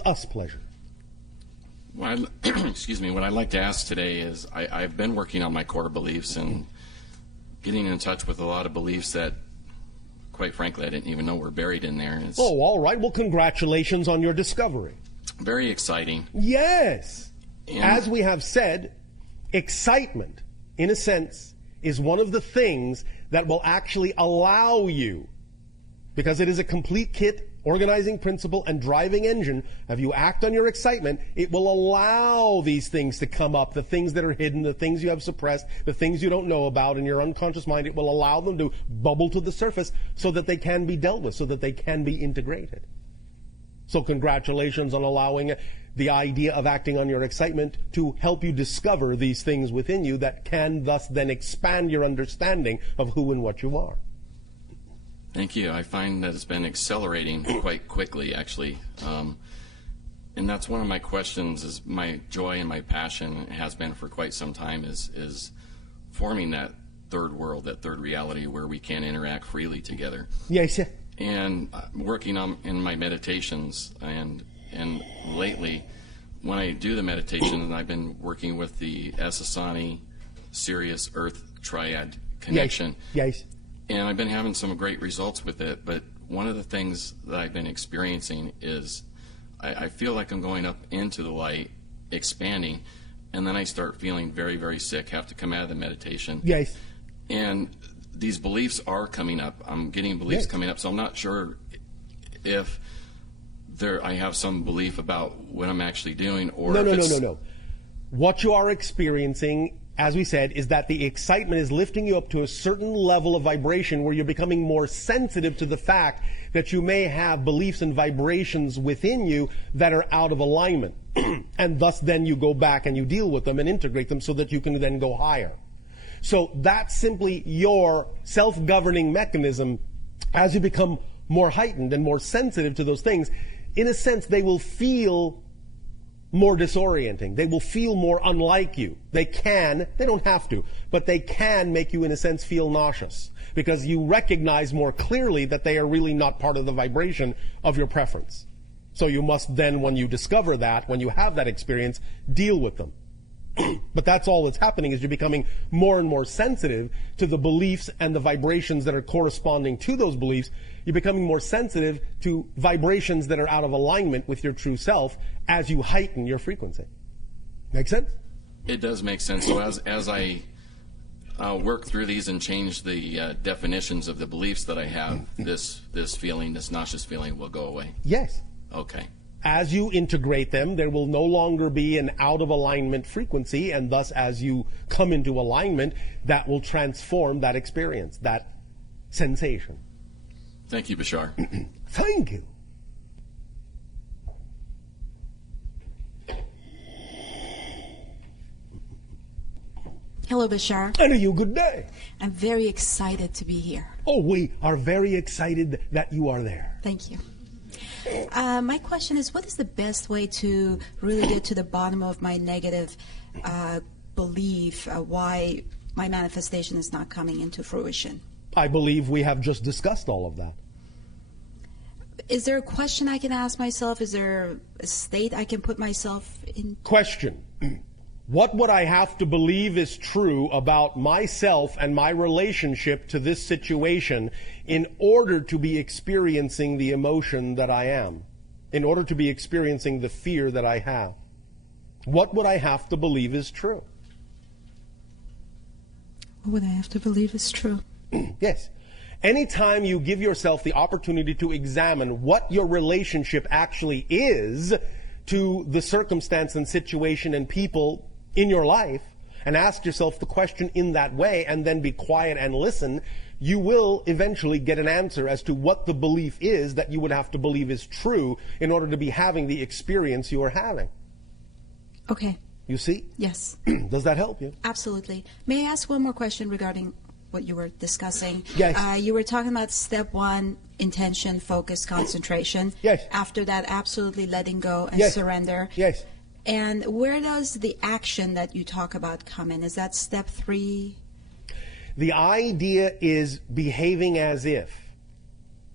is us pleasure? Well, excuse me, what I'd like to ask today is I've been working on my core beliefs and getting in touch with a lot of beliefs that, quite frankly, I didn't even know were buried in there. It's all right. Well, congratulations on your discovery. very exciting. Yes. And as we have said, excitement, in a sense, is one of the things that will actually allow you, because it is a complete kit, organizing principle, and driving engine. If you act on your excitement, it will allow these things to come up, the things that are hidden, the things you have suppressed, the things you don't know about in your unconscious mind. It will allow them to bubble to the surface so that they can be dealt with, so that they can be integrated. So congratulations on allowing the idea of acting on your excitement to help you discover these things within you that can thus then expand your understanding of who and what you are. Thank you. I find that it's been accelerating quite quickly, actually. And that's one of my questions, is my joy and my passion has been for quite some time is forming that third world, that third reality where we can interact freely together. Yes, sir. And working on in my meditations, and lately when I do the meditation, I've been working with the Asasani Sirius Earth Triad connection. Yes. And I've been having some great results with it, but one of the things that I've been experiencing is I feel like I'm going up into the light, expanding, and then I start feeling very, very sick, have to come out of the meditation. Yes. And these beliefs are coming up. I'm getting beliefs coming up, so I'm not sure if I have some belief about what I'm actually doing, or No. What you are experiencing, as we said, is that the excitement is lifting you up to a certain level of vibration where you're becoming more sensitive to the fact that you may have beliefs and vibrations within you that are out of alignment. And thus then you go back and you deal with them and integrate them so that you can then go higher. So that's simply your self-governing mechanism. As you become more heightened and more sensitive to those things, in a sense, they will feel more disorienting. They will feel more unlike you. They don't have to, but they can make you, in a sense, feel nauseous, because you recognize more clearly that they are really not part of the vibration of your preference. So you must then, when you discover that, when you have that experience, deal with them. But that's all that's happening, is you're becoming more and more sensitive to the beliefs and the vibrations that are corresponding to those beliefs. You're becoming more sensitive to vibrations that are out of alignment with your true self as you heighten your frequency. Make sense? It does make sense. So as I work through these and change the definitions of the beliefs that I have, this feeling, this nauseous feeling, will go away. Yes. Okay. As you integrate them, there will no longer be an out of alignment frequency, and thus as you come into alignment, that will transform that experience, that sensation. Thank you, Bashar. Thank you. Hello, Bashar. And you good day. I'm very excited to be here. Oh, we are very excited that you are there. Thank you. My question is, what is the best way to really get to the bottom of my negative belief, why my manifestation is not coming into fruition? I believe we have just discussed all of that. Is there a question I can ask myself? Is there a state I can put myself in? Question. What would I have to believe is true about myself and my relationship to this situation in order to be experiencing the emotion that I am, in order to be experiencing the fear that I have? What would I have to believe is true? What would I have to believe is true? Yes. Anytime you give yourself the opportunity to examine what your relationship actually is to the circumstance and situation and people in your life, and ask yourself the question in that way, and then be quiet and listen, you will eventually get an answer as to what the belief is that you would have to believe is true in order to be having the experience you are having. Okay. You see? Yes. Does that help you? Absolutely. May I ask one more question regarding what you were discussing? Yes. You were talking about step one, intention, focus, concentration. Yes. After that, absolutely letting go and Yes. surrender. Yes. And where does the action that you talk about come in? Is that step 3? The idea is behaving as if.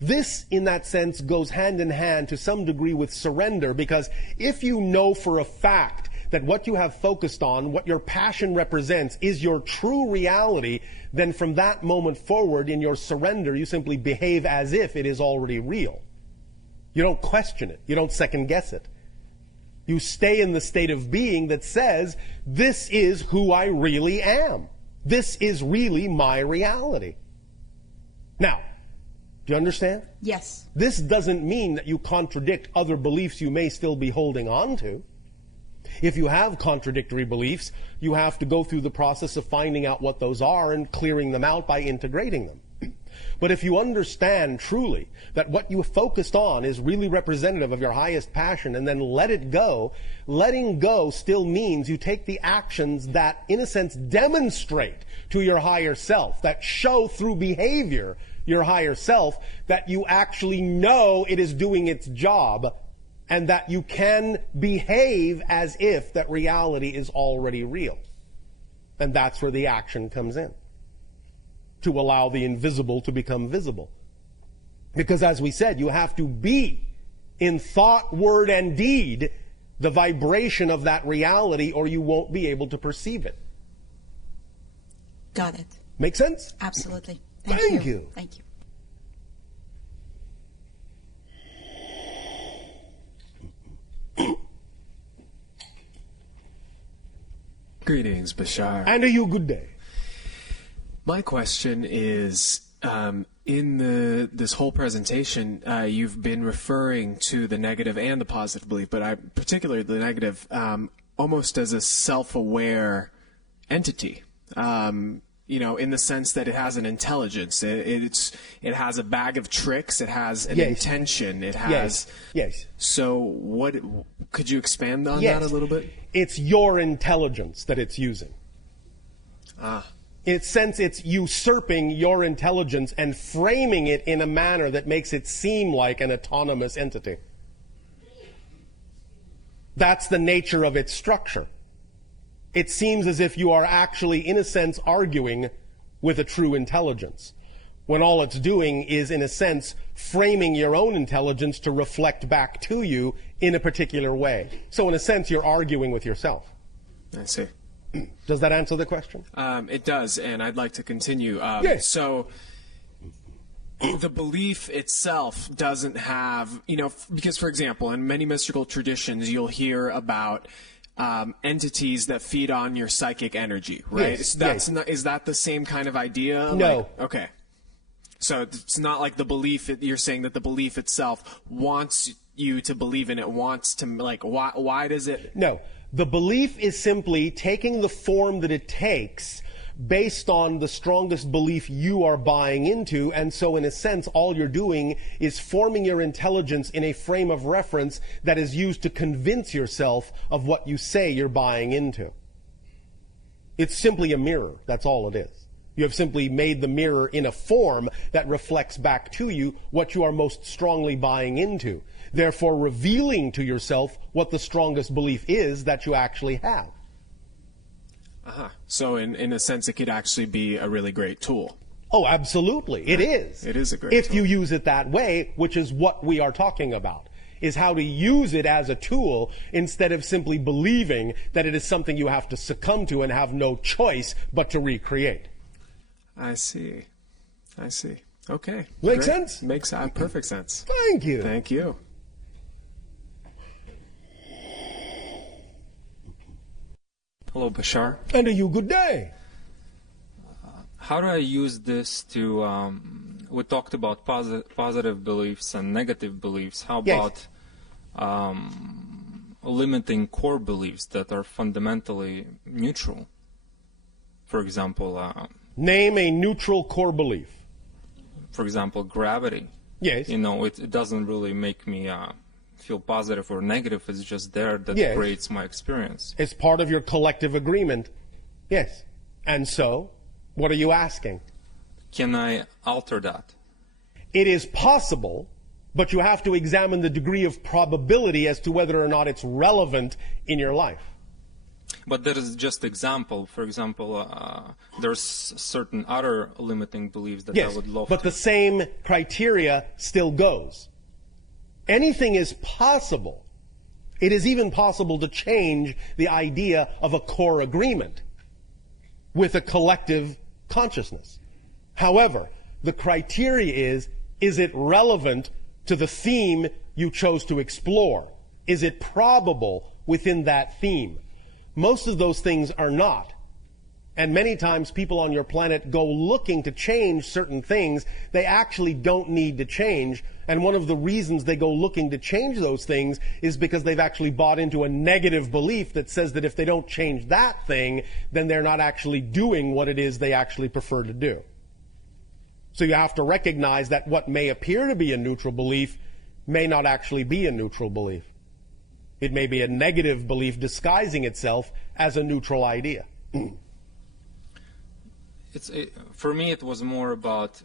This, in that sense, goes hand in hand to some degree with surrender, because if you know for a fact that what you have focused on, what your passion represents, is your true reality, then from that moment forward in your surrender, you simply behave as if it is already real. You don't question it. You don't second guess it. You stay in the state of being that says, this is who I really am. This is really my reality. Now, do you understand? Yes. This doesn't mean that you contradict other beliefs you may still be holding on to. If you have contradictory beliefs, you have to go through the process of finding out what those are and clearing them out by integrating them. But if you understand truly that what you focused on is really representative of your highest passion, and then let it go, letting go still means you take the actions that, in a sense, demonstrate to your higher self, that show through behavior your higher self, that you actually know it is doing its job, and that you can behave as if that reality is already real. And that's where the action comes in, to allow the invisible to become visible. Because as we said, you have to be, in thought, word, and deed, the vibration of that reality, or you won't be able to perceive it. Got it. Make sense? Absolutely. Thank you. Thank you. Greetings, Bashar. And a you good day. My question is, in this whole presentation, you've been referring to the negative and the positive belief, but particularly the negative, almost as a self-aware entity. You know, in the sense that it has an intelligence, it has a bag of tricks, it has an intention, it has. Yes. So, what could you expand on that a little bit? It's your intelligence that it's using. In its sense, it's usurping your intelligence and framing it in a manner that makes it seem like an autonomous entity. That's the nature of its structure. It seems as if you are actually, in a sense, arguing with a true intelligence, when all it's doing is, in a sense, framing your own intelligence to reflect back to you in a particular way. So in a sense, you're arguing with yourself. I see. Does that answer the question? It does, and I'd like to continue. Yes. So the belief itself doesn't have, you know, because, for example, in many mystical traditions, you'll hear about entities that feed on your psychic energy, right? Yes, So that's not, is that the same kind of idea? No. Like, okay. So it's not like the belief, you're saying that the belief itself wants you to believe in it, wants to, like, why does it? No. The belief is simply taking the form that it takes based on the strongest belief you are buying into, and so in a sense all you're doing is forming your intelligence in a frame of reference that is used to convince yourself of what you say you're buying into. It's simply a mirror, that's all it is. You have simply made the mirror in a form that reflects back to you what you are most strongly buying into, therefore revealing to yourself what the strongest belief is that you actually have. So in a sense, it could actually be a really great tool. Oh, absolutely. It is. It is a great if tool. you use it that way, which is what we are talking about, is how to use it as a tool instead of simply believing that it is something you have to succumb to and have no choice but to recreate. I see. Okay. Make Great. sense? Makes perfect sense. Thank you. Thank you. Hello, Bashar. And a you good day. How do I use this to, we talked about positive beliefs and negative beliefs. How Yes. about limiting core beliefs that are fundamentally neutral? For example, Name a neutral core belief. gravity. Yes. You know, it doesn't really make me feel positive or negative. It's just there that Yes. creates my experience. It's part of your collective agreement. Yes. And so, what are you asking? Can I alter that? It is possible, but you have to examine the degree of probability as to whether or not it's relevant in your life. But there is just example. For example, there's certain other limiting beliefs that I Yes, would love but to. the same criteria still goes. Anything is possible. It is even possible to change the idea of a core agreement with a collective consciousness. However, the criteria is it relevant to the theme you chose to explore? Is it probable within that theme? Most of those things are not. And many times people on your planet go looking to change certain things they actually don't need to change. And one of the reasons they go looking to change those things is because they've actually bought into a negative belief that says that if they don't change that thing, then they're not actually doing what it is they actually prefer to do. So you have to recognize that what may appear to be a neutral belief may not actually be a neutral belief. It may be a negative belief disguising itself as a neutral idea. For me, it was more about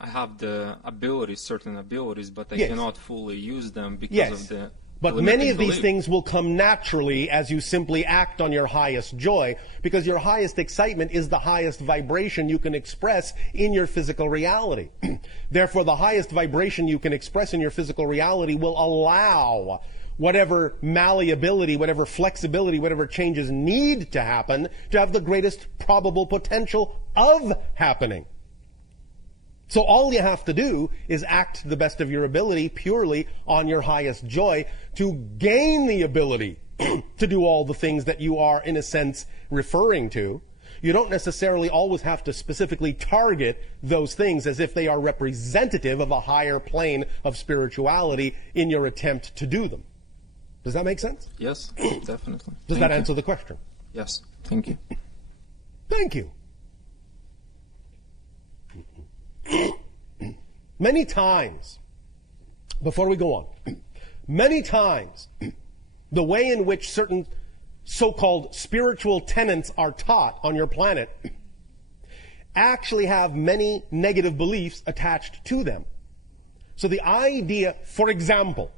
I have the abilities, certain abilities, but I Yes. cannot fully use them because Yes. of the. But limiting many of these belief. things will come naturally as you simply act on your highest joy, because your highest excitement is the highest vibration you can express in your physical reality. Therefore, the highest vibration you can express in your physical reality will allow whatever malleability, whatever flexibility, whatever changes need to happen to have the greatest probable potential of happening. So all you have to do is act to the best of your ability purely on your highest joy to gain the ability to do all the things that you are, in a sense, referring to. You don't necessarily always have to specifically target those things as if they are representative of a higher plane of spirituality in your attempt to do them. Does that make sense? Yes, definitely. Does that answer the question? Yes, thank you. Thank you. Many times, before we go on, many times, the way in which certain so-called spiritual tenets are taught on your planet actually have many negative beliefs attached to them. So the idea, for example,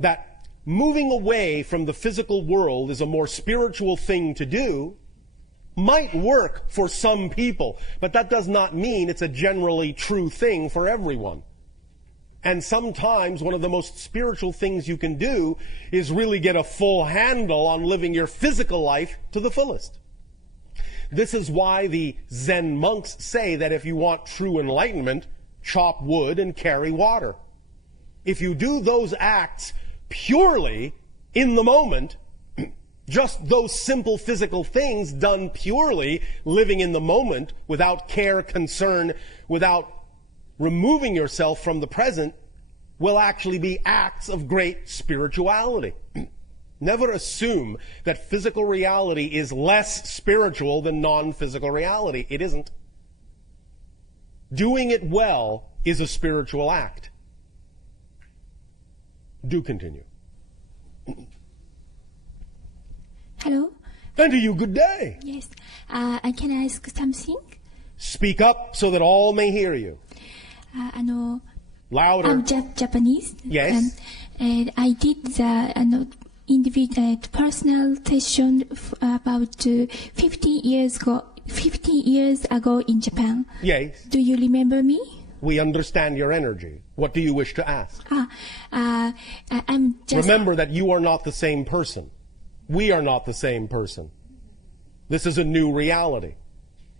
that moving away from the physical world is a more spiritual thing to do might work for some people, but that does not mean it's a generally true thing for everyone. And sometimes one of the most spiritual things you can do is really get a full handle on living your physical life to the fullest. This is why the Zen monks say that if you want true enlightenment, chop wood and carry water. If you do those acts purely in the moment, just those simple physical things done purely, living in the moment, without care, concern, without removing yourself from the present, will actually be acts of great spirituality. Never assume that physical reality is less spiritual than non-physical reality. It isn't. Doing it well is a spiritual act. Do continue. Hello. And to you, good day. Yes. I can ask something. Speak up so that all may hear you. Louder. I'm Japanese. Yes. And I did the individual personal session about 15 years ago in Japan. Yes. Do you remember me? We understand your energy. What do you wish to ask? I'm just. Remember that you are not the same person. We are not the same person. This is a new reality.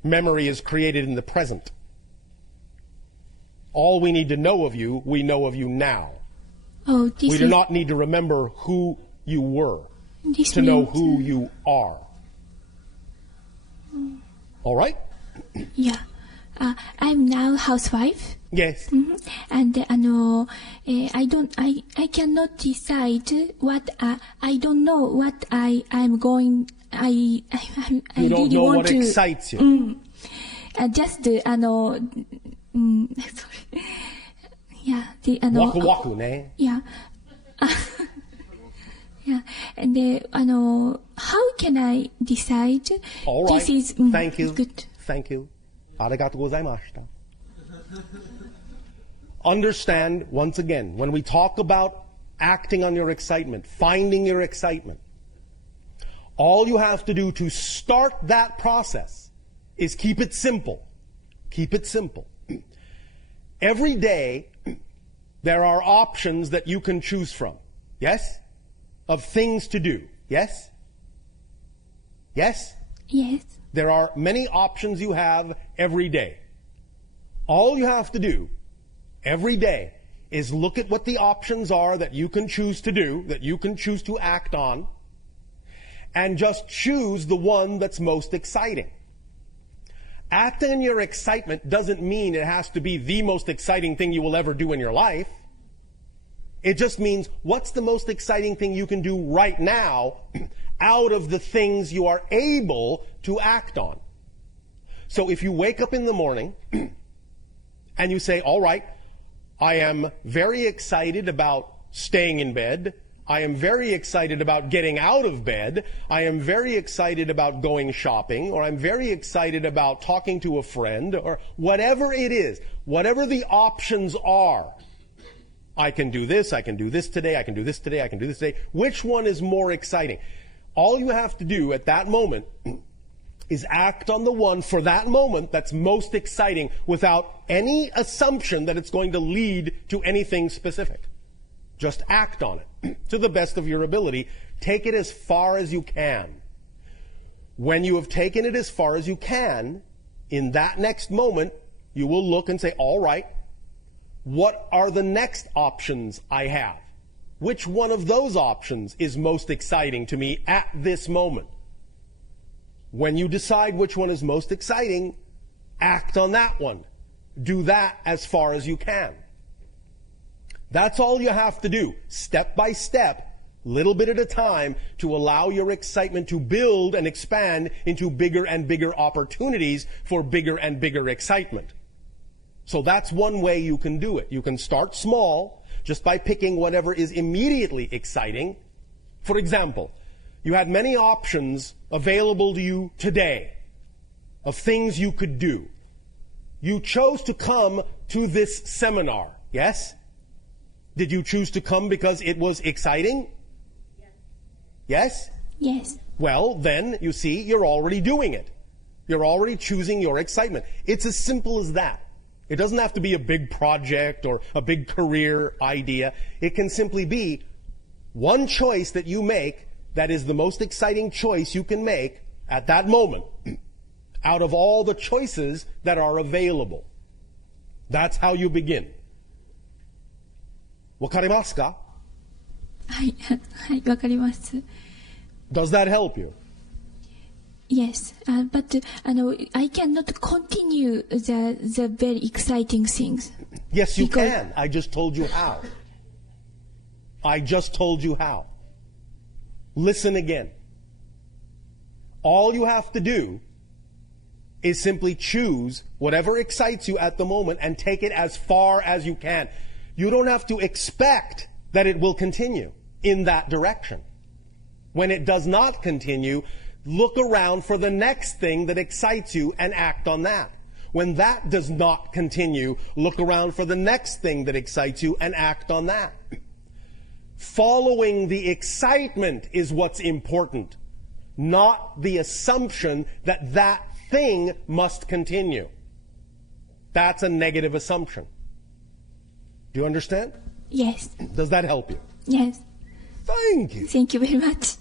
Memory is created in the present. All we need to know of you, we know of you now. Oh, this We do is not need to remember who you were this to know means- who you are. All right? Yeah. I'm now housewife. Yes. And I cannot decide what I don't know what I'm going. I You don't really know want what to. excites you. Just sorry. Yeah. Waku waku, ne? Yeah. Yeah. And how can I decide? All right. This is Thank you. good. Thank you. Arigatou gozaimashita. Understand, once again, when we talk about acting on your excitement, finding your excitement, All you have to do to start that process is keep it simple. Keep it simple. Every day, there are options that you can choose from. Yes? Of things to do. Yes? Yes? Yes. There are many options you have every day. All you have to do every day is look at what the options are that you can choose to do, that you can choose to act on, and just choose the one that's most exciting. Acting on your excitement doesn't mean it has to be the most exciting thing you will ever do in your life. It just means what's the most exciting thing you can do right now out of the things you are able to act on. So if you wake up in the morning and you say, all right, I am very excited about staying in bed. I am very excited about getting out of bed. I am very excited about going shopping, or I'm very excited about talking to a friend, or whatever it is, whatever the options are. I can do this today, I can do this today, I can do this today. Which one is more exciting? All you have to do at that moment is act on the one for that moment that's most exciting without any assumption that it's going to lead to anything specific. Just act on it to the best of your ability. Take it as far as you can. When you have taken it as far as you can, in that next moment, you will look and say, all right, what are the next options I have? Which one of those options is most exciting to me at this moment? When you decide which one is most exciting, act on that one. Do that as far as you can. That's all you have to do, step by step, little bit at a time, to allow your excitement to build and expand into bigger and bigger opportunities for bigger and bigger excitement. So that's one way you can do it. You can start small, just by picking whatever is immediately exciting. For example, you had many options available to you today of things you could do. You chose to come to this seminar, yes? Did you choose to come because it was exciting? Yes? Yes. Well, then, you see, you're already doing it. You're already choosing your excitement. It's as simple as that. It doesn't have to be a big project or a big career idea. It can simply be one choice that you make that is the most exciting choice you can make at that moment out of all the choices that are available. That's how you begin. わかりますか? はい、はい、わかります。Does that help you? Yes, but I cannot continue the very exciting things. Yes, you Because- can. I just told you how. I just told you how. Listen again. All you have to do is simply choose whatever excites you at the moment and take it as far as you can. You don't have to expect that it will continue in that direction. When it does not continue, look around for the next thing that excites you and act on that. When that does not continue, look around for the next thing that excites you and act on that. Following the excitement is what's important, not the assumption that that thing must continue. That's a negative assumption. Do you understand? Yes, Does that help you? yes. Thank you. Thank you very much.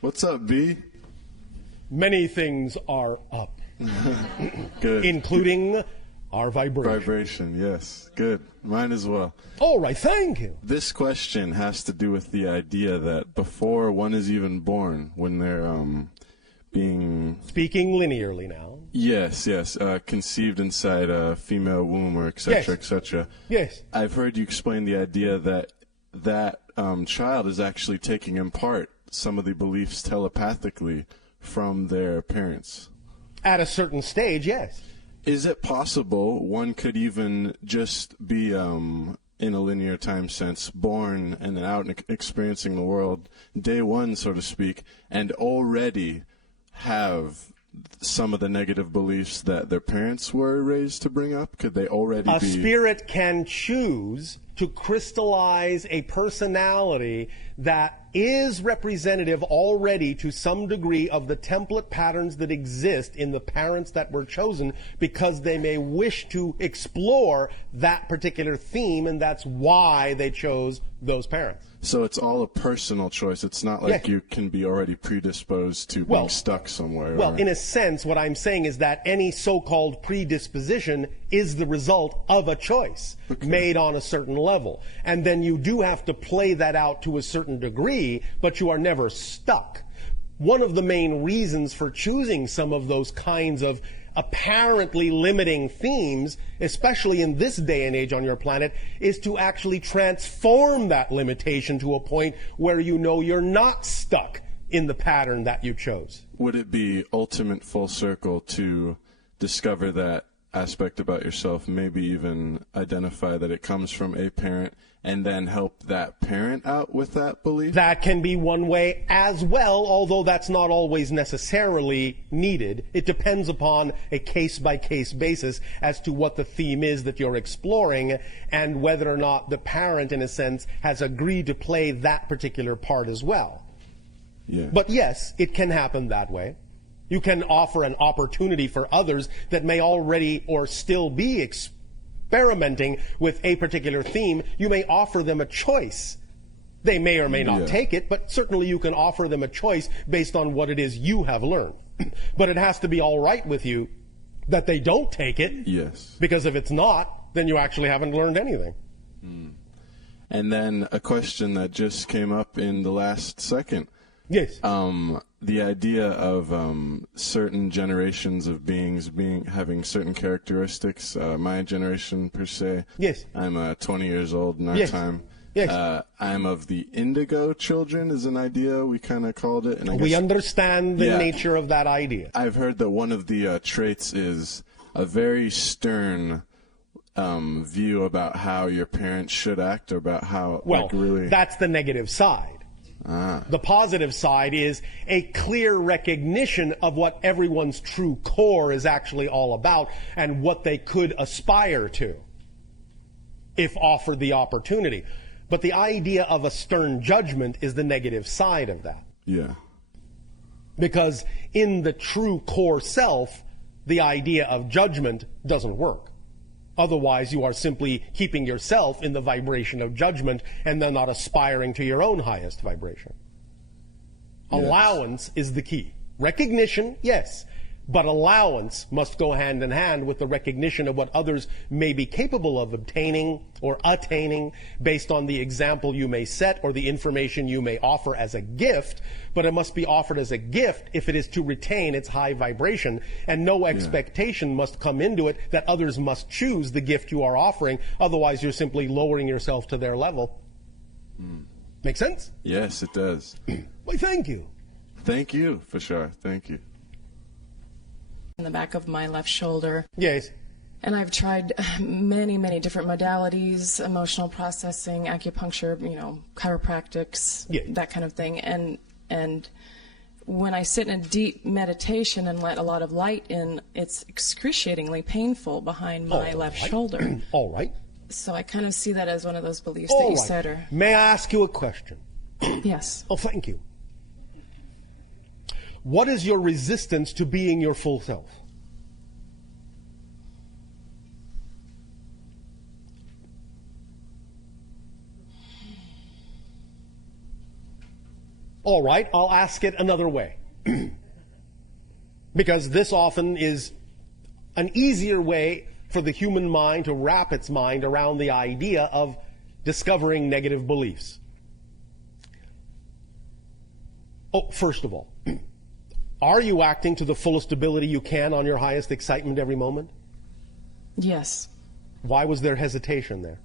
What's up, B? Many things are up, Good. including our vibration. Vibration, yes. Good. Mine as well. All right, thank you. This question has to do with the idea that before one is even born, when they're being Speaking linearly now. yes, conceived inside a female womb, or etc., Yes. etc. Yes. I've heard you explain the idea that that child is actually taking in part some of the beliefs telepathically from their parents. At a certain stage, yes. Is it possible one could even just be, in a linear time sense, born and then out and experiencing the world day one, so to speak, and already have some of the negative beliefs that their parents were raised to bring up? Could they already A be... spirit can choose to crystallize a personality that is representative already to some degree of the template patterns that exist in the parents that were chosen, because they may wish to explore that particular theme, and that's why they chose those parents. So it's all a personal choice. It's not like you can be already predisposed to being stuck somewhere. Well, or... in a sense, what I'm saying is that any so-called predisposition is the result of a choice made on a certain level. And then you do have to play that out to a certain degree, but you are never stuck. One of the main reasons for choosing some of those kinds of apparently limiting themes, especially in this day and age on your planet, is to actually transform that limitation to a point where you know you're not stuck in the pattern that you chose. Would it be ultimate full circle to discover that aspect about yourself, maybe even identify that it comes from a parent, and then help that parent out with that belief? That can be one way as well, although that's not always necessarily needed. It depends upon a case-by-case basis as to what the theme is that you're exploring, and whether or not the parent, in a sense, has agreed to play that particular part as well. Yeah. But yes, it can happen that way. You can offer an opportunity for others that may already or still be experimenting with a particular theme. You may offer them a choice. They may or may not take it, but certainly you can offer them a choice based on what it is you have learned. But it has to be all right with you that they don't take it. Yes. Because if it's not, then you actually haven't learned anything. And then a question that just came up in the last second. Yes. The idea of certain generations of beings having certain characteristics. My generation, per se. Yes. I'm 20 years old in our time. Yes. I'm of the indigo children is an idea we kind of called it. And we understand the nature of that idea. I've heard that one of the traits is a very stern view about how your parents should act, or about how, well, really... that's the negative side. The positive side is a clear recognition of what everyone's true core is actually all about, and what they could aspire to if offered the opportunity. But the idea of a stern judgment is the negative side of that. Yeah. Because in the true core self, the idea of judgment doesn't work. Otherwise, you are simply keeping yourself in the vibration of judgment and then not aspiring to your own highest vibration. Yes. Allowance is the key. Recognition, yes, but allowance must go hand in hand with the recognition of what others may be capable of obtaining or attaining based on the example you may set or the information you may offer as a gift, but it must be offered as a gift if it is to retain its high vibration, and no expectation must come into it that others must choose the gift you are offering, otherwise you're simply lowering yourself to their level. Make sense? Yes, it does. Well, thank you. Thank you, Bashar. Thank you. In the back of my left shoulder. Yes. And I've tried many different modalities, emotional processing, acupuncture, chiropractics, that kind of thing. And when I sit in a deep meditation and let a lot of light in, it's excruciatingly painful behind my left shoulder. All right. So I kind of see that as one of those beliefs that you said. Or may I ask you a question? Yes. Oh, thank you. What is your resistance to being your full self? All right, I'll ask it another way. Because this often is an easier way for the human mind to wrap its mind around the idea of discovering negative beliefs. Oh, first of all, are you acting to the fullest ability you can on your highest excitement every moment? Yes. Why was there hesitation there?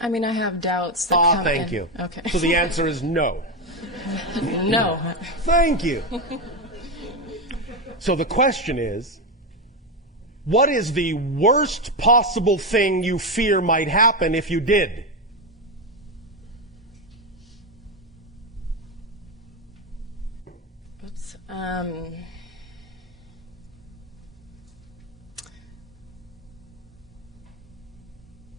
I mean, I have doubts that come thank in. you. Okay. So the answer is no. No. Thank you. So the question is, what is the worst possible thing you fear might happen if you did? Oops.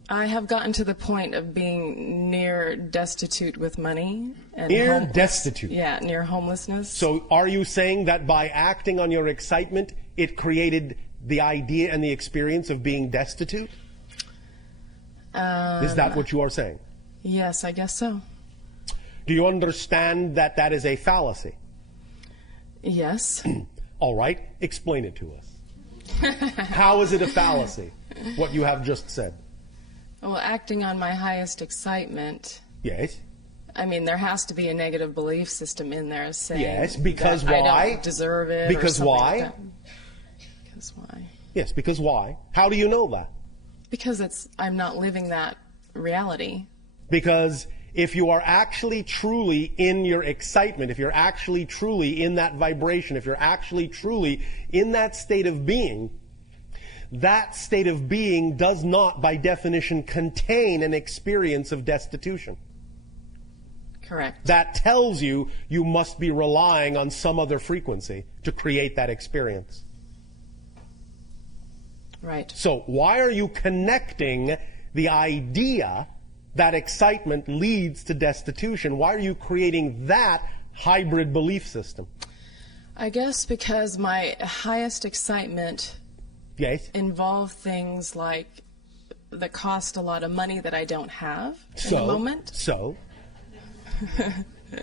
I have gotten to the point of being near destitute with money. And Near destitute? Yeah, near homelessness. So are you saying that by acting on your excitement, it created the idea and the experience of being destitute? Is that what you are saying? Yes, I guess so. Do you understand that that is a fallacy? Yes. All right, explain it to us. How is it a fallacy, what you have just said? Well, acting on my highest excitement. Yes. I mean, there has to be a negative belief system in there saying Yes, because that why? I don't deserve it. Because or why? like that. Because why? Yes, because why? How do you know that? Because I'm not living that reality. Because if you are actually truly in your excitement, if you're actually truly in that vibration, if you're actually truly in that state of being, that state of being does not, by definition, contain an experience of destitution. Correct. That tells you you must be relying on some other frequency to create that experience. Right. So why are you connecting the idea that excitement leads to destitution? Why are you creating that hybrid belief system? I guess because my highest excitement Yes. involve things like that cost a lot of money that I don't have in the moment. So?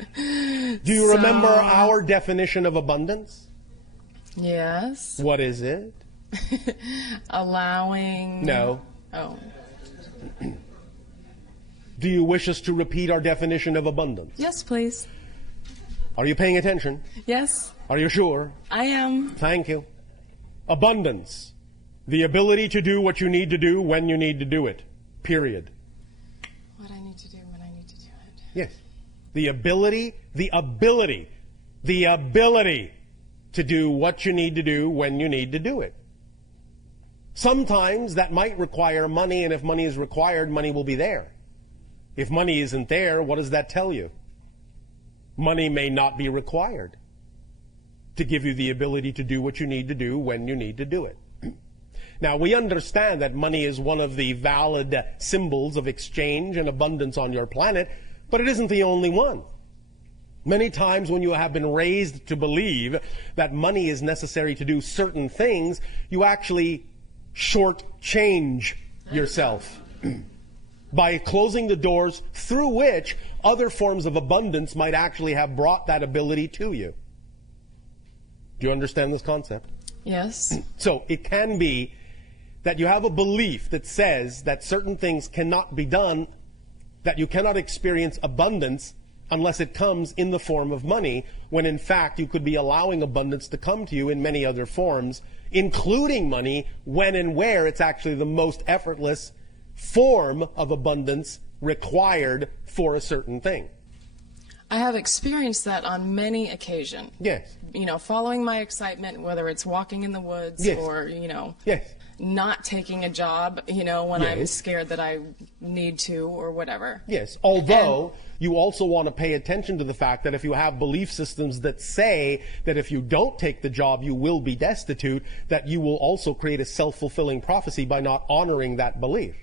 Do you remember our definition of abundance? Yes. What is it? Allowing. No. Oh. Do you wish us to repeat our definition of abundance? Yes, please. Are you paying attention? Yes, Are you sure? I am. Thank you. Abundance. The ability to do what you need to do when you need to do it. Period. What I need to do when I need to do it. Yes. The ability to do what you need to do when you need to do it. Sometimes that might require money, and if money is required, money will be there. If money isn't there, what does that tell you? Money may not be required to give you the ability to do what you need to do when you need to do it. Now, we understand that money is one of the valid symbols of exchange and abundance on your planet, but it isn't the only one. Many times when you have been raised to believe that money is necessary to do certain things, you actually shortchange yourself by closing the doors through which other forms of abundance might actually have brought that ability to you. Do you understand this concept? Yes. So it can be that you have a belief that says that certain things cannot be done, that you cannot experience abundance unless it comes in the form of money, when in fact you could be allowing abundance to come to you in many other forms, including money, when and where it's actually the most effortless form of abundance required for a certain thing. I have experienced that on many occasions. Yes. You know, following my excitement, whether it's walking in the woods Yes. or, you know, Yes. not taking a job, you know, when I'm Yes. scared that I need to or whatever. Yes, although you also want to pay attention to the fact that if you have belief systems that say that if you don't take the job you will be destitute, that you will also create a self-fulfilling prophecy by not honoring that belief.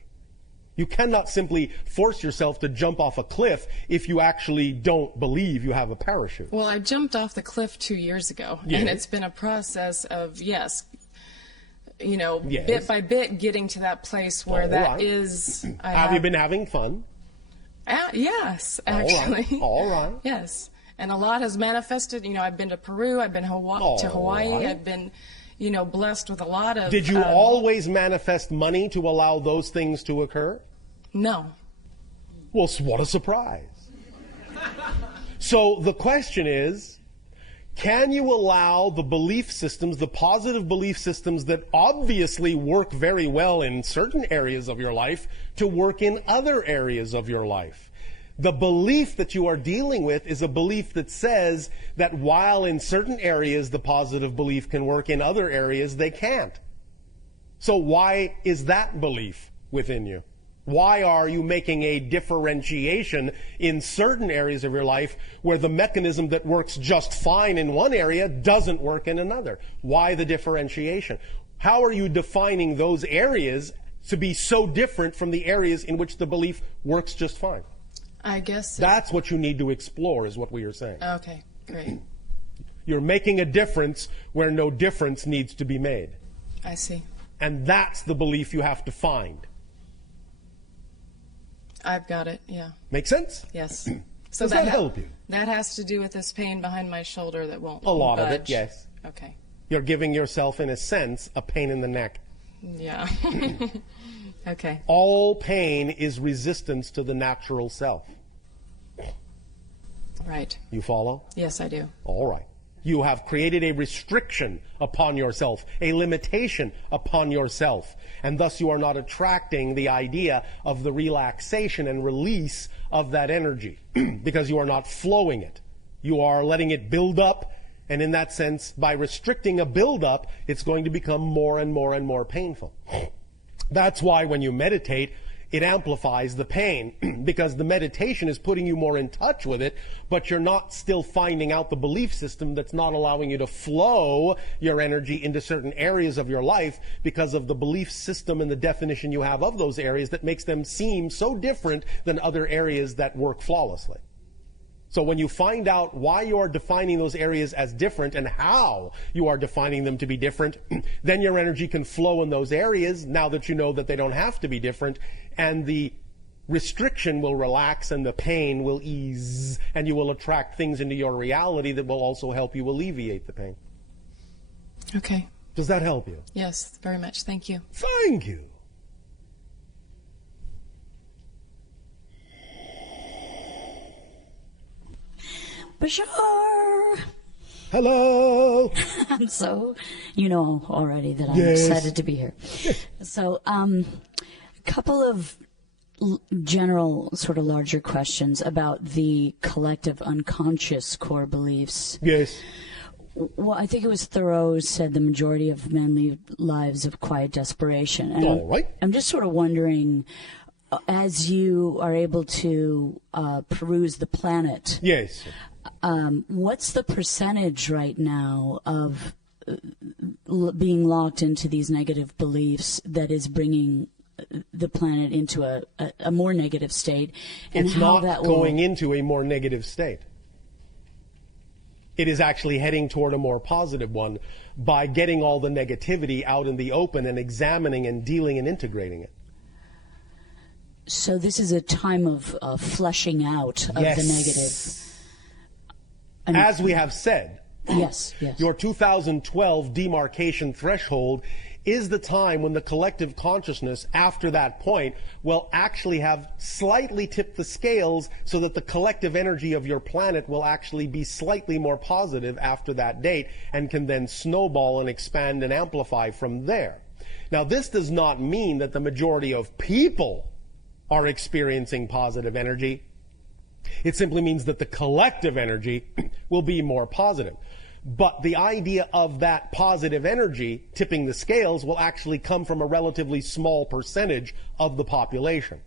You cannot simply force yourself to jump off a cliff if you actually don't believe you have a parachute. Well, I jumped off the cliff 2 years ago, Yes. and it's been a process of, you know, Yes. bit by bit getting to that place where All that right. is. Have you been having fun? Yes, All right. actually. All right. Yes, and a lot has manifested. You know, I've been to Peru, I've been to All Hawaii, right. I've been, you know, blessed with a lot of. Did you always manifest money to allow those things to occur? No. Well, what a surprise. So the question is, can you allow the belief systems, the positive belief systems that obviously work very well in certain areas of your life, to work in other areas of your life? The belief that you are dealing with is a belief that says that while in certain areas the positive belief can work, in other areas they can't. So why is that belief within you? Why are you making a differentiation in certain areas of your life where the mechanism that works just fine in one area doesn't work in another? Why the differentiation? How are you defining those areas to be so different from the areas in which the belief works just fine. I guess so. That's what you need to explore, is what we are saying. Okay, great. You're making a difference where no difference needs to be made. I see. And that's the belief you have to find. I've got it, yeah. Make sense? Yes. So Does that help you? That has to do with this pain behind my shoulder that won't A lot of it, budge. yes. Okay. You're giving yourself, in a sense, a pain in the neck. Yeah. Okay. All pain is resistance to the natural self. Right. You follow? Yes, I do. All right. You have created a restriction upon yourself, a limitation upon yourself, and thus you are not attracting the idea of the relaxation and release of that energy because you are not flowing it. You are letting it build up, and in that sense, by restricting a build-up, it's going to become more and more and more painful. That's why when you meditate, it amplifies the pain because the meditation is putting you more in touch with it, but you're not still finding out the belief system that's not allowing you to flow your energy into certain areas of your life because of the belief system and the definition you have of those areas that makes them seem so different than other areas that work flawlessly. So when you find out why you are defining those areas as different and how you are defining them to be different, then your energy can flow in those areas now that you know that they don't have to be different, and the restriction will relax and the pain will ease, and you will attract things into your reality that will also help you alleviate the pain. Okay. Does that help you? Yes, very much. Thank you. Thank you. Bashar! Hello! So, you know already that I'm Yes. excited to be here. So, a couple of general, sort of larger questions about the collective unconscious core beliefs. Yes. Well, I think it was Thoreau said the majority of men lead lives of quiet desperation. And All right. I'm just sort of wondering, as you are able to peruse the planet, Yes. what's the percentage right now of being locked into these negative beliefs that is bringing the planet into a more negative state? And It's how not that will going into a more negative state. It is actually heading toward a more positive one by getting all the negativity out in the open and examining and dealing and integrating it. So this is a time of fleshing out of Yes. the negative. And As we have said, yes. your 2012 demarcation threshold is the time when the collective consciousness after that point will actually have slightly tipped the scales so that the collective energy of your planet will actually be slightly more positive after that date and can then snowball and expand and amplify from there. Now, this does not mean that the majority of people are experiencing positive energy. It simply means that the collective energy will be more positive. But the idea of that positive energy tipping the scales will actually come from a relatively small percentage of the population.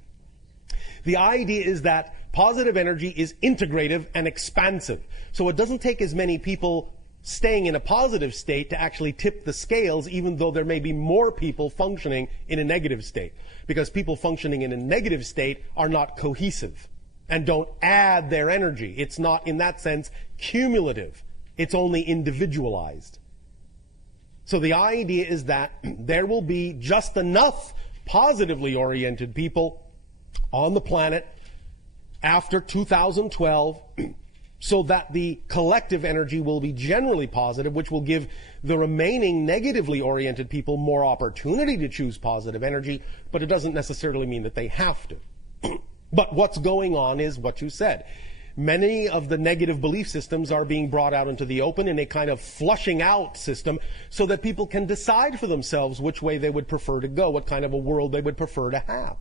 The idea is that positive energy is integrative and expansive. So it doesn't take as many people staying in a positive state to actually tip the scales, even though there may be more people functioning in a negative state. Because people functioning in a negative state are not cohesive and don't add their energy. It's not, in that sense, cumulative. It's only individualized. So the idea is that there will be just enough positively oriented people on the planet after 2012 so that the collective energy will be generally positive, which will give the remaining negatively oriented people more opportunity to choose positive energy, but it doesn't necessarily mean that they have to. But what's going on is what you said. Many of the negative belief systems are being brought out into the open in a kind of flushing out system so that people can decide for themselves which way they would prefer to go, what kind of a world they would prefer to have.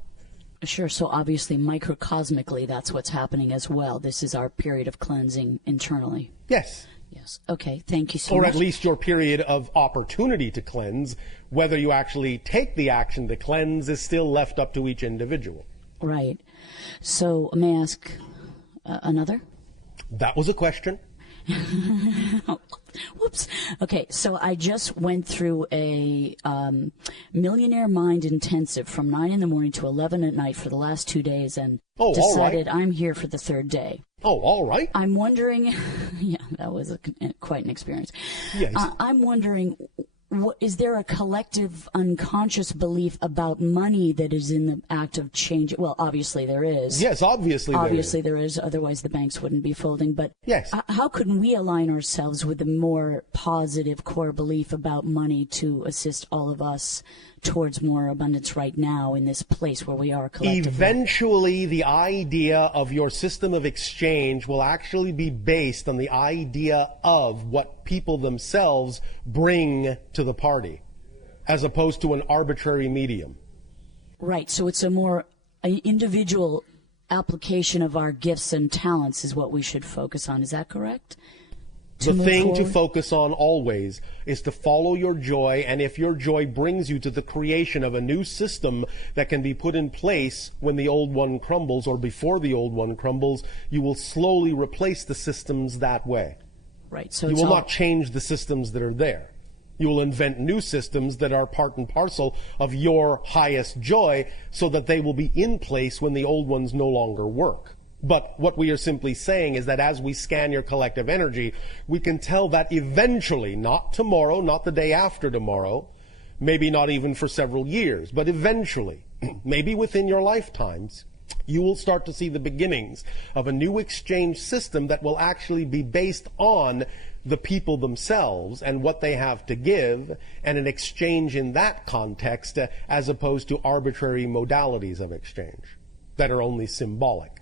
Sure, so obviously microcosmically that's what's happening as well. This is our period of cleansing internally. Yes. Yes. Okay, thank you so much. Or at least your period of opportunity to cleanse. Whether you actually take the action to cleanse is still left up to each individual. Right. So may I ask another? That was a question. Whoops. Okay, so I just went through a Millionaire Mind intensive from 9 in the morning to 11 at night for the last 2 days, and decided I'm here for the third day. Oh, all right. I'm wondering, yeah, that was quite an experience. Yes. I'm wondering, is there a collective unconscious belief about money that is in the act of change? Well, obviously there is. Yes, obviously there is. Otherwise the banks wouldn't be folding. But yes. How can we align ourselves with a more positive core belief about money to assist all of us towards more abundance right now in this place where we are collectively? Eventually, the idea of your system of exchange will actually be based on the idea of what people themselves bring to the party, as opposed to an arbitrary medium. Right, so it's a more individual application of our gifts and talents is what we should focus on. Is that correct? The thing to focus on always is to follow your joy, and if your joy brings you to the creation of a new system that can be put in place when the old one crumbles or before the old one crumbles, you will slowly replace the systems that way. Right. So you will not change the systems that are there. You will invent new systems that are part and parcel of your highest joy so that they will be in place when the old ones no longer work. But what we are simply saying is that as we scan your collective energy, we can tell that eventually, not tomorrow, not the day after tomorrow, maybe not even for several years, but eventually, maybe within your lifetimes, you will start to see the beginnings of a new exchange system that will actually be based on the people themselves and what they have to give, and an exchange in that context as opposed to arbitrary modalities of exchange that are only symbolic.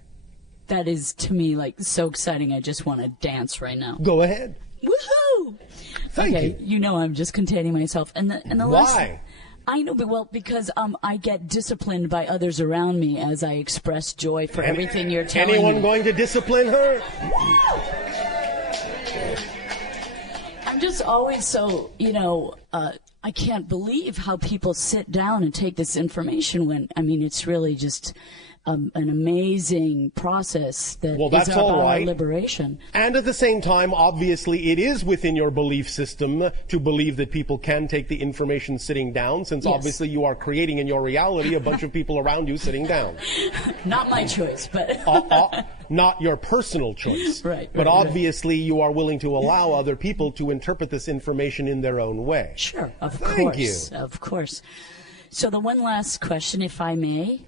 That is, to me, like, so exciting. I just want to dance right now. Go ahead. Woohoo! Thank you. You know I'm just containing myself. And the Why? I know, but because I get disciplined by others around me as I express joy for everything you're telling me. Anyone going to discipline her? I'm just always so, I can't believe how people sit down and take this information when, it's really just an amazing process that that's is about all right. our liberation. And at the same time, obviously, it is within your belief system to believe that people can take the information sitting down, since obviously you are creating in your reality a bunch of people around you sitting down. Not my choice, but... Not your personal choice. Right. But obviously you are willing to allow other people to interpret this information in their own way. Sure, of course. Thank you. Of course. So the one last question, if I may...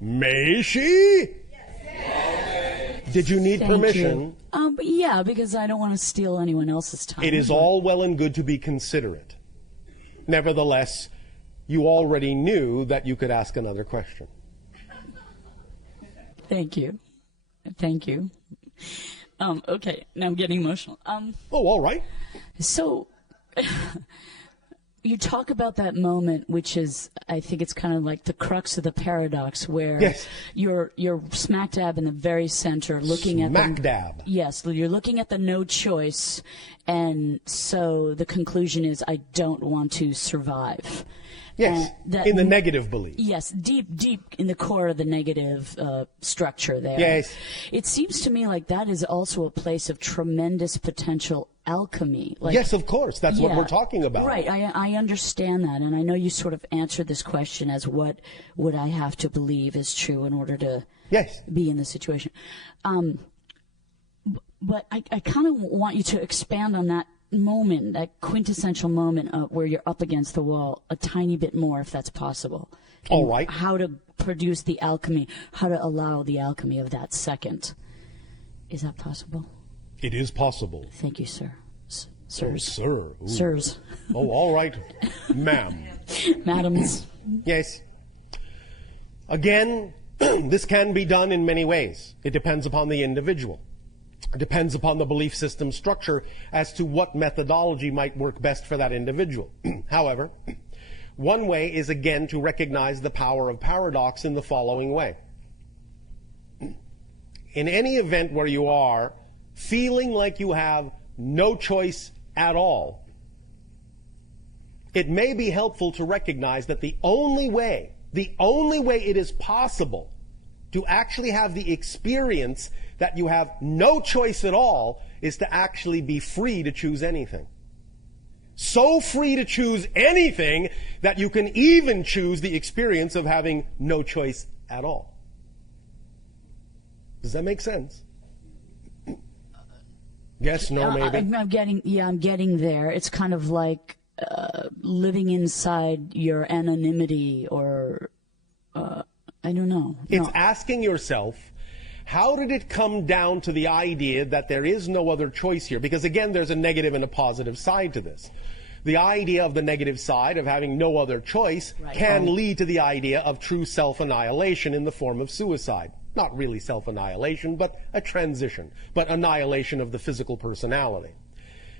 May she? Yes. Did you need permission? Yeah, because I don't want to steal anyone else's time. It is all well and good to be considerate. Nevertheless, you already knew that you could ask another question. Thank you. Thank you. Okay, now I'm getting emotional. All right. So... You talk about that moment, which is, I think it's kind of like the crux of the paradox, where you're smack dab in the very center, looking at smack dab. Yes, you're looking at the no choice, and so the conclusion is, I don't want to survive. Yes, in the negative belief. Yes, deep in the core of the negative structure there. Yes. It seems to me like that is also a place of tremendous potential alchemy. Like, yes, of course. That's what we're talking about. Right. I understand that, and I know you sort of answered this question as what would I have to believe is true in order to be in this situation. But I kind of want you to expand on that moment, that quintessential moment where you're up against the wall a tiny bit more, if that's possible. All right. How to produce the alchemy, how to allow the alchemy of that second. Is that possible? It is possible. Thank you, sir. Sirs. Oh, sir. Ooh. Sirs. Oh, all right. Ma'am. Madams. Yes. Again, this can be done in many ways. It depends upon the individual. It depends upon the belief system structure as to what methodology might work best for that individual. However, one way is again to recognize the power of paradox in the following way. In any event where you are feeling like you have no choice at all, it may be helpful to recognize that the only way it is possible To actually have the experience that you have no choice at all is to actually be free to choose anything. So free to choose anything that you can even choose the experience of having no choice at all. Does that make sense? Yes, no, maybe. I'm getting there. It's kind of like living inside your anonymity, or I don't know. It's asking yourself, how did it come down to the idea that there is no other choice here? Because again, there's a negative and a positive side to this. The idea of the negative side of having no other choice can lead to the idea of true self-annihilation in the form of suicide. Not really self-annihilation, but a transition, but annihilation of the physical personality.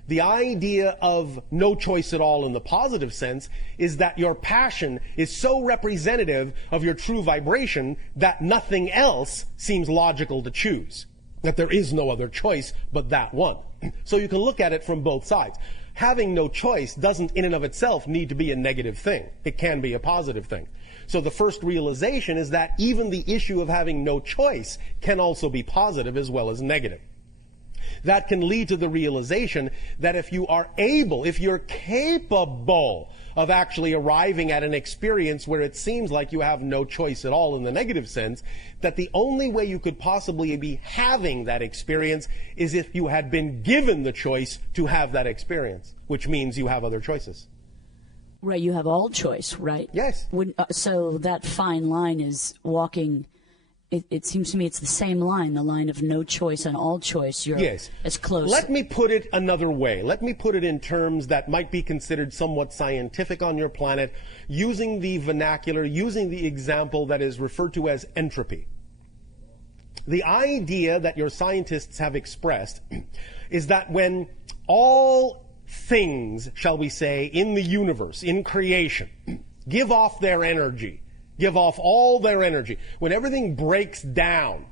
The idea of no choice at all in the positive sense is that your passion is so representative of your true vibration that nothing else seems logical to choose. That there is no other choice but that one. So you can look at it from both sides. Having no choice doesn't in and of itself need to be a negative thing. It can be a positive thing. So the first realization is that even the issue of having no choice can also be positive as well as negative. That can lead to the realization that if you are able, if you're capable of actually arriving at an experience where it seems like you have no choice at all in the negative sense, that the only way you could possibly be having that experience is if you had been given the choice to have that experience, which means you have other choices. Right, you have all choice, right? Yes. So that fine line is walking. It seems to me it's the same line, the line of no choice and all choice. You're as close. Let me put it another way. Let me put it in terms that might be considered somewhat scientific on your planet, using the vernacular, using the example that is referred to as entropy. The idea that your scientists have expressed is that when all things, shall we say, in the universe, in creation, give off their energy, give off all their energy, when everything breaks down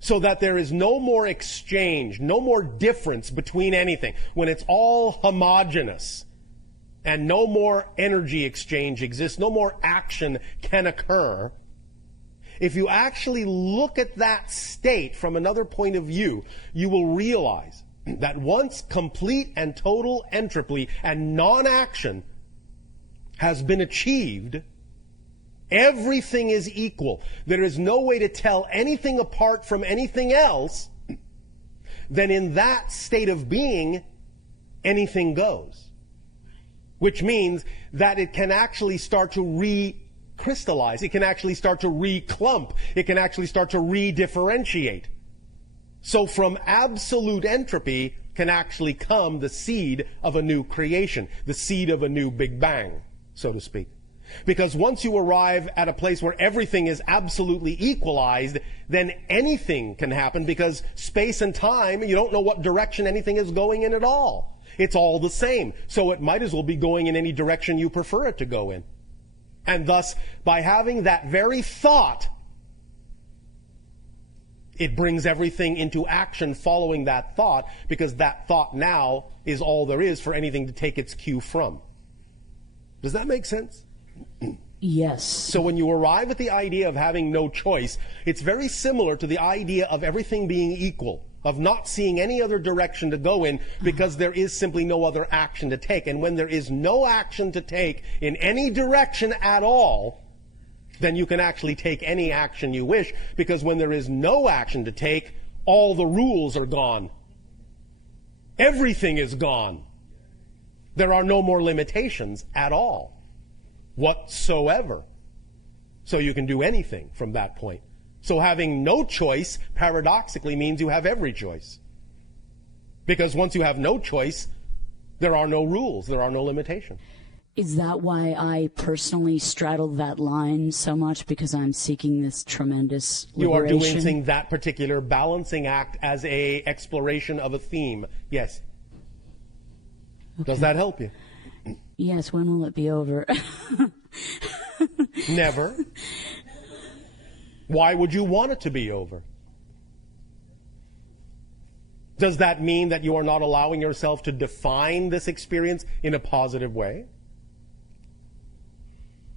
so that there is no more exchange, no more difference between anything, when it's all homogeneous and no more energy exchange exists, no more action can occur, if you actually look at that state from another point of view, you will realize that once complete and total entropy and non-action has been achieved, everything is equal. There is no way to tell anything apart from anything else. Then in that state of being, anything goes. Which means that it can actually start to recrystallize. It can actually start to reclump. It can actually start to redifferentiate. So from absolute entropy can actually come the seed of a new creation, the seed of a new Big Bang, so to speak. Because once you arrive at a place where everything is absolutely equalized, then anything can happen, because space and time, you don't know what direction anything is going in at all. It's all the same. So it might as well be going in any direction you prefer it to go in. And thus, by having that very thought, it brings everything into action following that thought, because that thought now is all there is for anything to take its cue from. Does that make sense? Yes. So when you arrive at the idea of having no choice, it's very similar to the idea of everything being equal, of not seeing any other direction to go in, because there is simply no other action to take. And when there is no action to take in any direction at all, then you can actually take any action you wish, because when there is no action to take, all the rules are gone. Everything is gone. There are no more limitations at all, whatsoever. So you can do anything from that point. So having no choice, paradoxically, means you have every choice. Because once you have no choice, there are no rules, there are no limitations. Is that why I personally straddle that line so much? Because I'm seeking this tremendous liberation? You are doing that particular balancing act as a exploration of a theme. Yes. Okay. Does that help you? Yes. When will it be over? Never. Why would you want it to be over? Does that mean that you are not allowing yourself to define this experience in a positive way?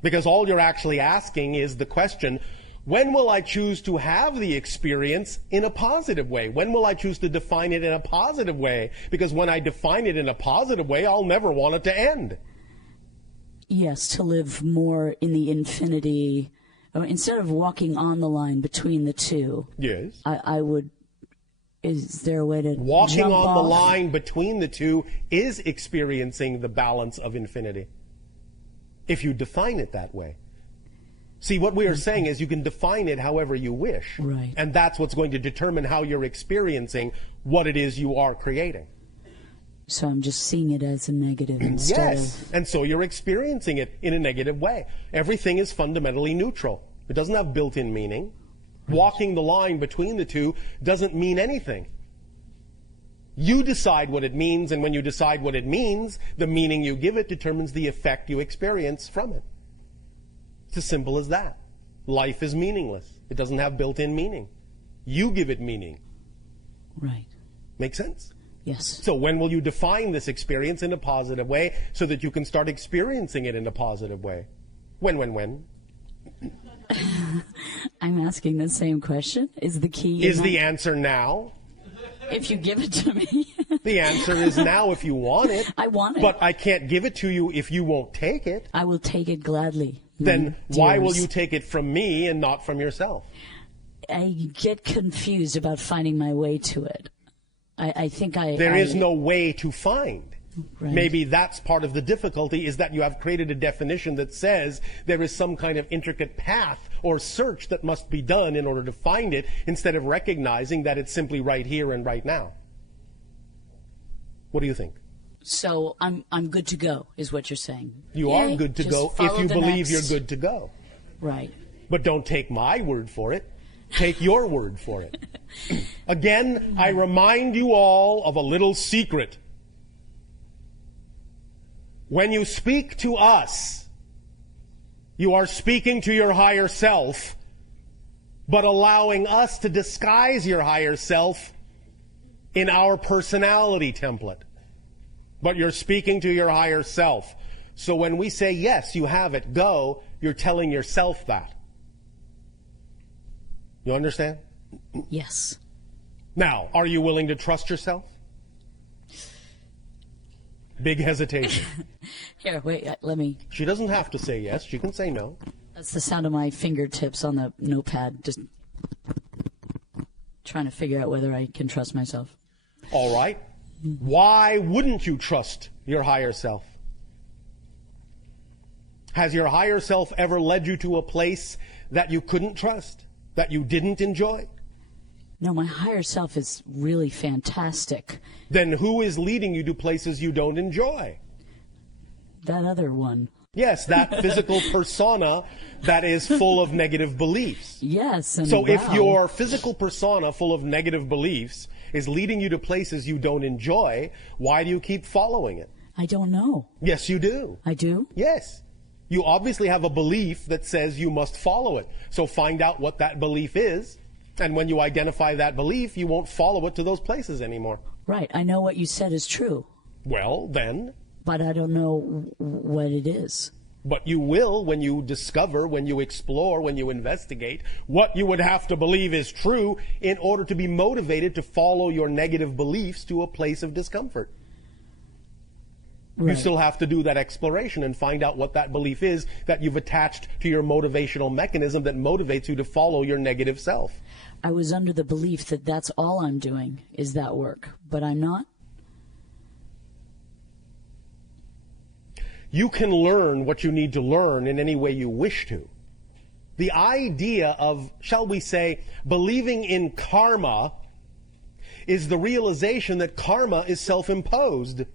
Because all you're actually asking is the question, When will I choose to have the experience in a positive way? When will I choose to define it in a positive way? Because when I define it in a positive way, I'll never want it to end. Yes, to live more in the infinity. Instead of walking on the line between the two, yes, I would. Is there a way to walking jump on off? the line between the two is experiencing the balance of infinity, if you define it that way. See, what we are saying is you can define it however you wish, right? And that's what's going to determine how you're experiencing what it is you are creating. So I'm just seeing it as a negative instead Yes, of... and so you're experiencing it in a negative way. Everything is fundamentally neutral. It doesn't have built-in meaning. Walking the line between the two doesn't mean anything. You decide what it means, and when you decide what it means, the meaning you give it determines the effect you experience from it. It's as simple as that. Life is meaningless. It doesn't have built-in meaning. You give it meaning. Right. Make sense? Yes. So when will you define this experience in a positive way so that you can start experiencing it in a positive way? When? I'm asking the same question. Is the key... Is the answer now? If you give it to me. The answer is now if you want it. I want it. But I can't give it to you if you won't take it. I will take it gladly. Then why will dears. you take it from me and not from yourself? I get confused about finding my way to it. I think There is no way to find. Right. Maybe that's part of the difficulty, is that you have created a definition that says there is some kind of intricate path or search that must be done in order to find it, instead of recognizing that it's simply right here and right now. What do you think? So I'm good to go, is what you're saying. You Yay. are good to Just go if follow you the believe next- you're good to go. Right. But don't take my word for it. Take your word for it. Again, I remind you all of a little secret. When you speak to us, you are speaking to your higher self, but allowing us to disguise your higher self in our personality template. But you're speaking to your higher self. So when we say, yes, you have it, go, you're telling yourself that. You understand? Yes. Now, are you willing to trust yourself? Big hesitation. Here, wait, let me... She doesn't have to say yes. She can say no. That's the sound of my fingertips on the notepad, just trying to figure out whether I can trust myself. All right. Why wouldn't you trust your higher self? Has your higher self ever led you to a place that you couldn't trust, that you didn't enjoy? No, my higher self is really fantastic. Then who is leading you to places you don't enjoy? That other one. Yes, that physical persona that is full of negative beliefs. Yes. And So wow. if your physical persona full of negative beliefs is leading you to places you don't enjoy, why do you keep following it? I don't know. Yes, you do. I do? Yes. You obviously have a belief that says you must follow it. So find out what that belief is. And when you identify that belief, you won't follow it to those places anymore. Right. I know what you said is true. Well, then. But I don't know what it is. But you will when you discover, when you explore, when you investigate what you would have to believe is true in order to be motivated to follow your negative beliefs to a place of discomfort. Right. You still have to do that exploration and find out what that belief is that you've attached to your motivational mechanism that motivates you to follow your negative self. I was under the belief that that's all I'm doing is that work, but I'm not. You can learn what you need to learn in any way you wish to. The idea of, shall we say, believing in karma is the realization that karma is self-imposed.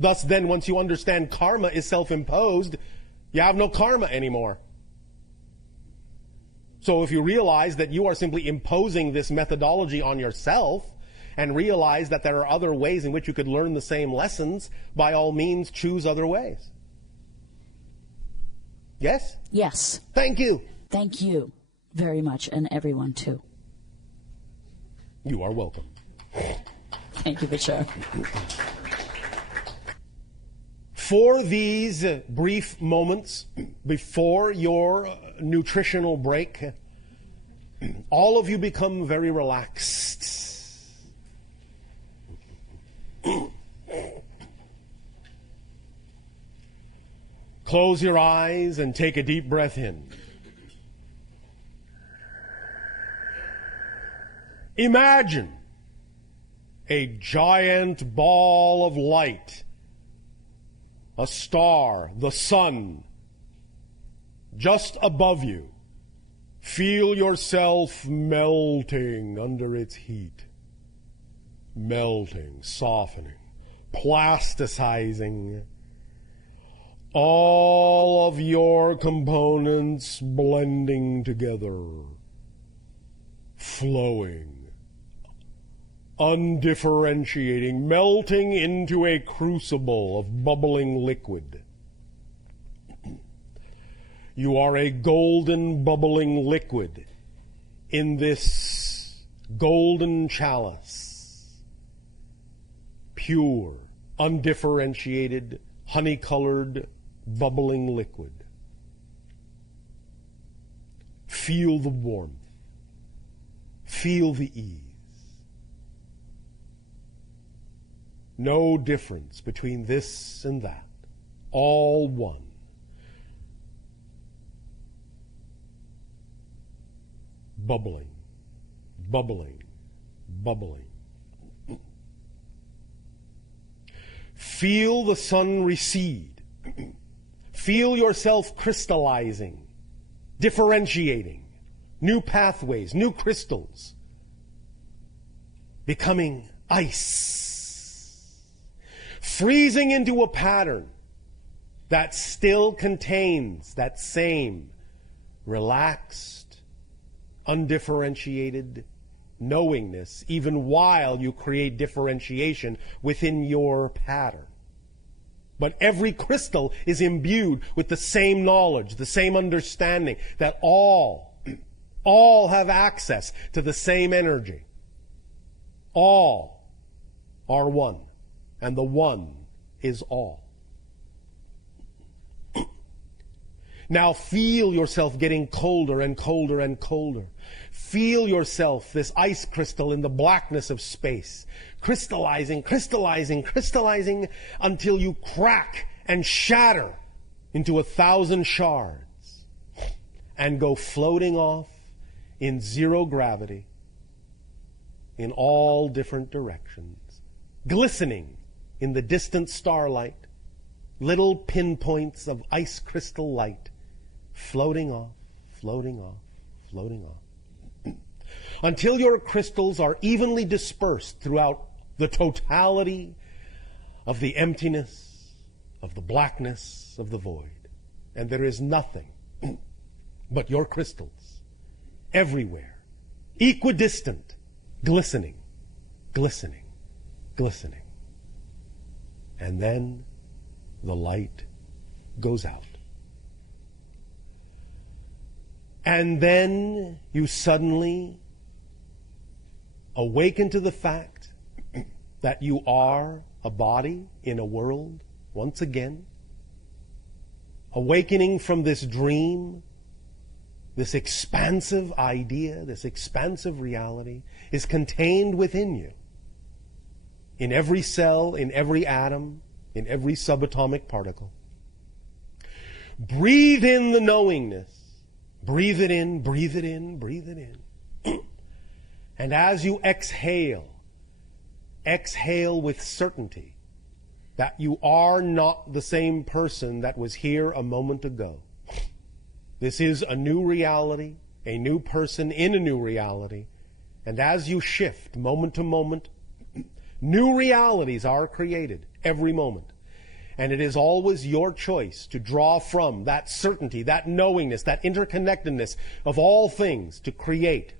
Thus, then, once you understand karma is self-imposed, you have no karma anymore. So if you realize that you are simply imposing this methodology on yourself, and realize that there are other ways in which you could learn the same lessons, by all means, choose other ways. Yes? Yes. Thank you. Thank you very much, and everyone, too. You are welcome. Thank you, Bashar. For these brief moments before your nutritional break, all of you become very relaxed. Close your eyes and take a deep breath in. Imagine a giant ball of light, a star, the sun, just above you. Feel yourself melting under its heat. Melting, softening, plasticizing. All of your components blending together, flowing, undifferentiating, melting into a crucible of bubbling liquid. You are a golden bubbling liquid in this golden chalice. Pure, undifferentiated, honey-colored, bubbling liquid. Feel the warmth. Feel the ease. No difference between this and that. All one. Bubbling, bubbling, bubbling. Feel the sun recede. Feel yourself crystallizing, differentiating, new pathways, new crystals, becoming ice, freezing into a pattern that still contains that same relaxed, undifferentiated knowingness, even while you create differentiation within your pattern. But every crystal is imbued with the same knowledge, the same understanding, that all have access to the same energy. All are one, and the one is all. Now feel yourself getting colder and colder and colder. Feel yourself, this ice crystal in the blackness of space, crystallizing, crystallizing, crystallizing until you crack and shatter into 1,000 shards and go floating off in zero gravity in all different directions, glistening in the distant starlight, little pinpoints of ice crystal light floating off, floating off, floating off, until your crystals are evenly dispersed throughout the totality of the emptiness, of the blackness, of the void. And there is nothing but your crystals everywhere, equidistant, glistening, glistening, glistening. And then the light goes out. And then you suddenly awaken to the fact that you are a body in a world once again. Awakening from this dream, this expansive idea, this expansive reality is contained within you. In every cell, in every atom, in every subatomic particle. Breathe in the knowingness. Breathe it in, breathe it in, breathe it in. And as you exhale, exhale with certainty that you are not the same person that was here a moment ago. This is a new reality, a new person in a new reality. And as you shift moment to moment, new realities are created every moment. And it is always your choice to draw from that certainty, that knowingness, that interconnectedness of all things to create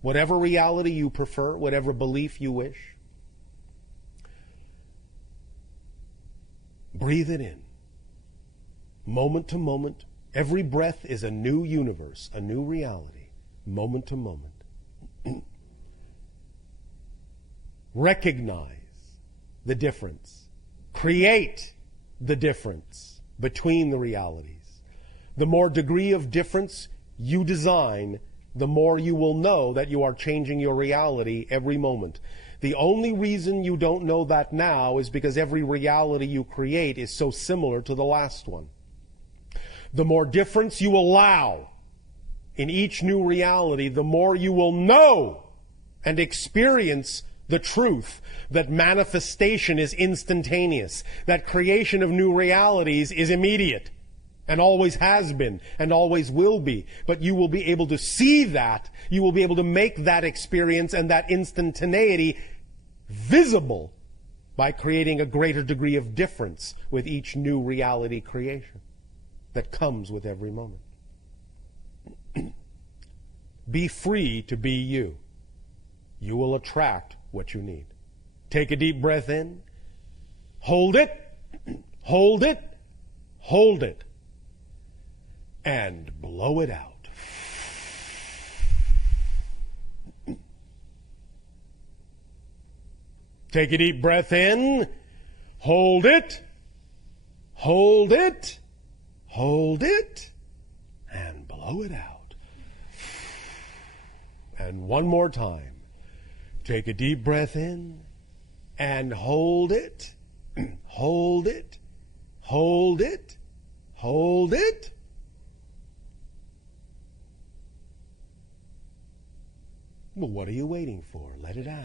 whatever reality you prefer, whatever belief you wish. Breathe it in. Moment to moment, every breath is a new universe, a new reality, moment to moment. Recognize the difference. Create the difference between the realities. The more degree of difference you design, the more you will know that you are changing your reality every moment. The only reason you don't know that now is because every reality you create is so similar to the last one. The more difference you allow in each new reality, the more you will know and experience the truth that manifestation is instantaneous, that creation of new realities is immediate, and always has been, and always will be. But you will be able to see that, you will be able to make that experience and that instantaneity visible by creating a greater degree of difference with each new reality creation that comes with every moment. Be free to be you. You will attract what you need. Take a deep breath in. Hold it. Hold it. Hold it. And blow it out. Take a deep breath in. Hold it. Hold it. Hold it. And blow it out. And one more time. Take a deep breath in and hold it. Hold it. Hold it. Hold it. Well, what are you waiting for? Let it out.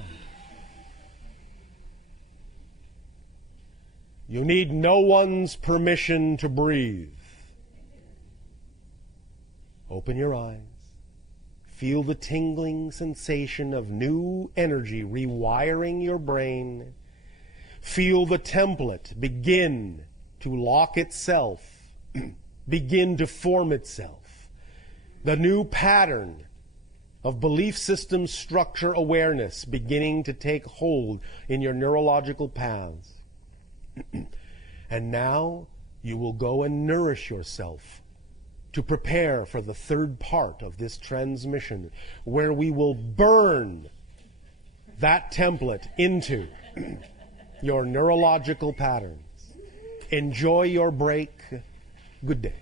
You need no one's permission to breathe. Open your eyes. Feel the tingling sensation of new energy rewiring your brain. Feel the template begin to lock itself, begin to form itself. The new pattern of belief system structure awareness beginning to take hold in your neurological paths. And now you will go and nourish yourself to prepare for the third part of this transmission, where we will burn that template into your neurological patterns. Enjoy your break. Good day.